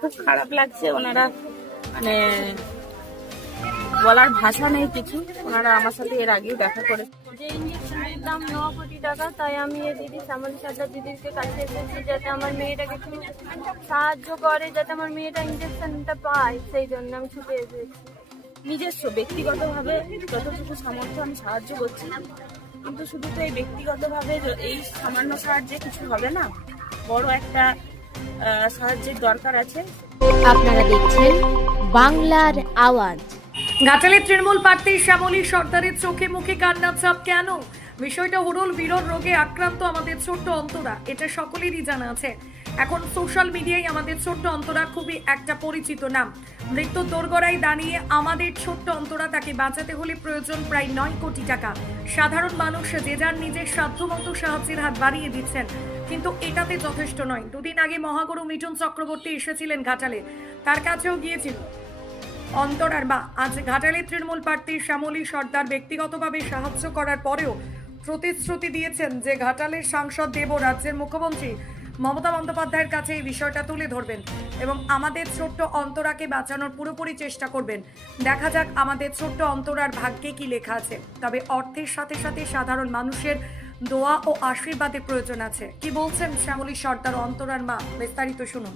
খুব খারাপ লাগছে। ওনারা মানে বলার ভাষা নেই কিছু। ওনারা আমার সাথে এর আগেও দেখা করে। যে ইঞ্জেকশনের দাম 9 কোটি টাকা, তাই আমি এই দিদি শ্যামলী সর্দার দিদির কাছে এসেছি যাতে আমার মেয়েটাকে একটু সাহায্য করে, যাতে আমার মেয়েটা ইঞ্জেকশনটা পায়। সেই জন্য আমি ছুটে এসেছি। নিজস্ব ব্যক্তিগতভাবে যতটুকু সামর্থ্য আমি সাহায্য করছি, কিন্তু শুধু তো এই ব্যক্তিগতভাবে এই সামান্য সাহায্যে কিছু হবে না, বড় একটা সাহায্যের দরকার আছে। আপনারা দেখছেন বাংলার আওয়াজ। ঘাটালের তৃণমূল প্রার্থী শ্যামলী সর্দারের চোখে মুখে কান্নার ছাপ কেন? বিষয়টা হুরুল বিরল রোগে আক্রান্ত আমাদের ছোট্ট অন্তরা, এটা সকলেরই জানা আছে। এখন সোশ্যাল মিডিয়ায় আমাদের ছোট্ট অন্তরা খুবই একটা পরিচিত নাম। মৃত্যুর দোরগোড়ায় দাঁড়িয়ে আমাদের ছোট্ট অন্তরা, তাকে বাঁচাতে হলে প্রয়োজন প্রায় 9 কোটি টাকা। সাধারণ মানুষ যে যার নিজের সাধ্যমতো সাহায্যের হাত বাড়িয়ে দিচ্ছেন, কিন্তু এটাতে যথেষ্ট নয়। দুদিন আগে মহাগুরু মিঠুন চক্রবর্তী এসেছিলেন ঘাটালে, তার কাছেও গিয়েছিল অন্তরার মা। আজ ঘাটালের তৃণমূল প্রার্থী শ্যামলী সর্দার ব্যক্তিগতভাবে সাহায্য করার পরেও প্রতিশ্রুতি দিয়েছেন যে ঘাটালের সাংসদ দেব রাজ্যের মুখ্যমন্ত্রী মমতা বন্দ্যোপাধ্যায়ের কাছে এই বিষয়টা তুলে ধরবেন এবং আমাদের ছোট্ট অন্তরাকে বাঁচানোর পুরোপুরি চেষ্টা করবেন। দেখা যাক আমাদের ছোট্ট অন্তরার ভাগ্যে কি লেখা আছে। তবে অর্থের সাথে সাথে সাধারণ মানুষের দোয়া ও আশীর্বাদের প্রয়োজন আছে। কি বলছেন শ্যামলী সর্দার ও অন্তরার মা, বিস্তারিত শুনুন।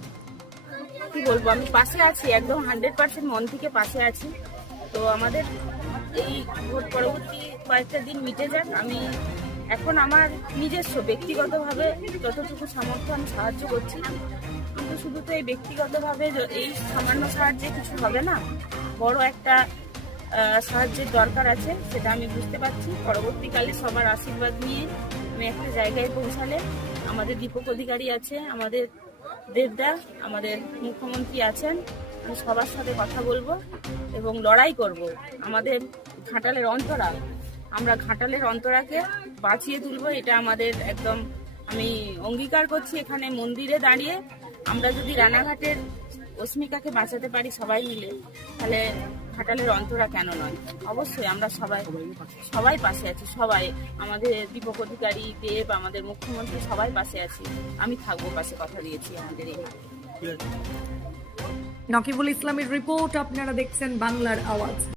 কি বলবো, আমি পাশে আছি, একদম 100% মন থেকে পাশে আছি। তো আমাদের এই ভোট পরবর্তী কয়েকটা দিন মিটে যাক। আমি এখন আমার নিজস্ব ব্যক্তিগতভাবে যতটুকু সামর্থ্য আমি সাহায্য করছি, কিন্তু শুধু তো এই ব্যক্তিগতভাবে এই সামান্য সাহায্যে কিছু হবে না, বড় একটা সাহায্যের দরকার আছে। সেটা আমি বুঝতে পারছি। পরবর্তীকালে সবার আশীর্বাদ নিয়ে আমি একটা জায়গায় পৌঁছালে, আমাদের দীপক অধিকারী আছে, আমাদের দেবদা, আমাদের মুখ্যমন্ত্রী আছেন, আমি সবার সাথে কথা বলবো এবং লড়াই করব। আমাদের ঘাটালের অন্তরা, আমরা ঘাটালের অন্তরাকে বাঁচিয়ে তুলবো, এটা আমাদের একদম আমি অঙ্গীকার করছি। এখানে মন্দিরে দাঁড়িয়ে আমরা যদি রানাঘাটের অস্মিকাকে বাঁচাতে পারি সবাই মিলে, তাহলে ঘাটালের অন্তরা কেন নয়? অবশ্যই আমরা সবাই পাশে আছি। সবাই, আমাদের দীপক অধিকারী, দেব, আমাদের মুখ্যমন্ত্রী, সবাই পাশে আছি। আমি থাকবো পাশে, কথা দিয়েছি আমাদের এই। নকিবুল ইসলামের রিপোর্ট, আপনারা দেখছেন বাংলার আওয়াজ।